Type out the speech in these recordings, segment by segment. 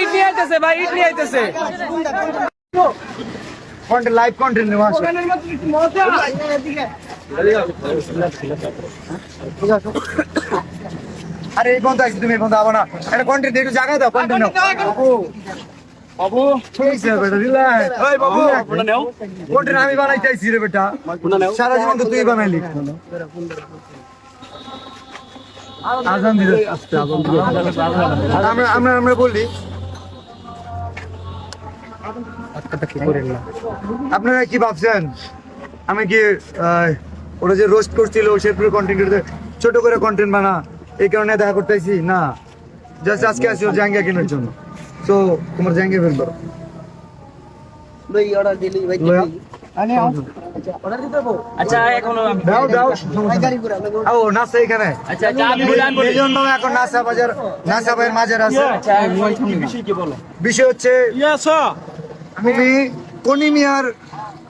ইট নিয়ে আইতেছে ভাই, ইট নিয়ে আইতেছে। লাইভ কন্টেন্ট নেওয়া আছে। আরে এই বন্ধু আইছি, তুমি এই বন্ধু আবো না, একটা কন্টেন্ট একটু জায়গা দাও, কন্টেন্ট নাও বাবু। ঠিক আছে বেটা, রিল্যাক্স। ওই বাবু কন্টেন্ট আমি বানাইতে আইছি রে বেটা, সারা জীবন তো তুই বানাইলি। আজান দিলে আমরা বলি আপনারা কি ভাবছেন আমি কি ওরা যে রোস্ট করছিল শেরপুরের কন্টেন্ট ছোট করে কন্টেন্ট বানা এই কারণে দেখা করতেছি না, জাস্ট আজকে আসছিল জাঙ্গিয়া কেনার জন্য। তো তোমার জাঙ্গিয়া বের করো ভাই, অর্ডার দিলি ভাই আনে আও। আচ্ছা এখন দাও দাও আও নাসা এখানে। আচ্ছা আমি বলে আনবো। মিলিয়ন বাবা এখন নাসা বাজার, নাসা ভাইয়ের মাঝের আছে। আচ্ছা বিষয় কি বলো? বিষয় হচ্ছে তুমি কনিমিয়ার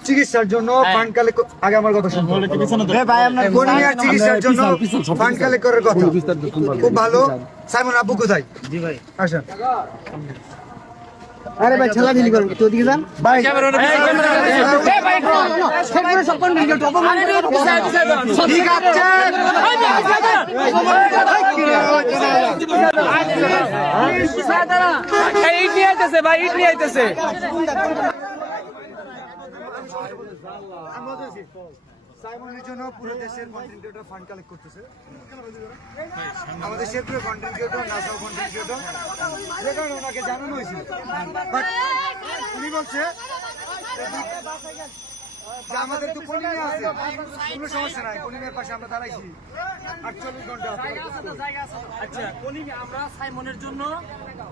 চিকিৎসার জন্য ফান্ড কালেক্ট, আগে আমার কথা শুনুন। কনিমিয়ার চিকিৎসার জন্য ফান্ড কালেক্ট করার কথা, খুব ভালো। সাইমন আব্বু কোথায়? জি ভাই আসেন। আরে ভাই ছেলা ঢিলি করুন তো দিকে যান ভাই। ঠিক আছে ইট নিয়ে আইতেছে ভাই, ইট নিয়ে আইতেছে। সাইমনের জন্য পুরো দেশের কন্টেন্ট ক্রিয়েটর ফান্ড কালেক্ট করতেছে। আমাদের শেরপুরের কন্টেন্ট ক্রিয়েটর, নাসাও কন্টেন্ট ক্রিয়েটর, যে কারণে ওনাকে জানানো হয়েছিল। বাট উনি বলছে যে আমাদের তো কলিমে আছে, কোনো সমস্যা নাই, কলিমের পাশে আমরা দাঁড়াইছি 48 ঘন্টা। আচ্ছা কোনিমি আমরা সাইমনের জন্য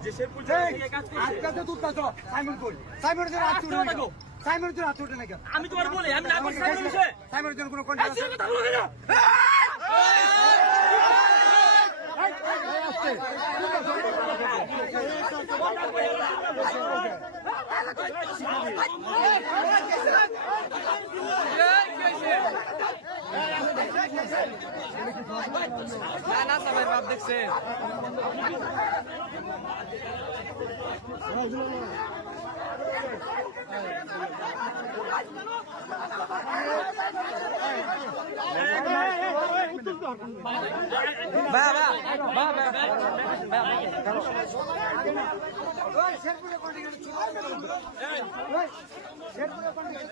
যে শেরপুর থেকে কাজ করছি। আজকে তো তুলতাছো সাইমন কই? সাইমনের জন্য হাত তুলে নাও, সাইমনের জন্য হাত তুলে নাও। আমি তোমার বলি আমি না করছি সাইমনের বিষয়ে। সাইমনের জন্য কোনো কন্টেন্ট আছে? না না সবাই বাপ দেখছে। বাবা বাবা শেরপুরের কন্টেন্ট শেরপুরের কন্টেন্ট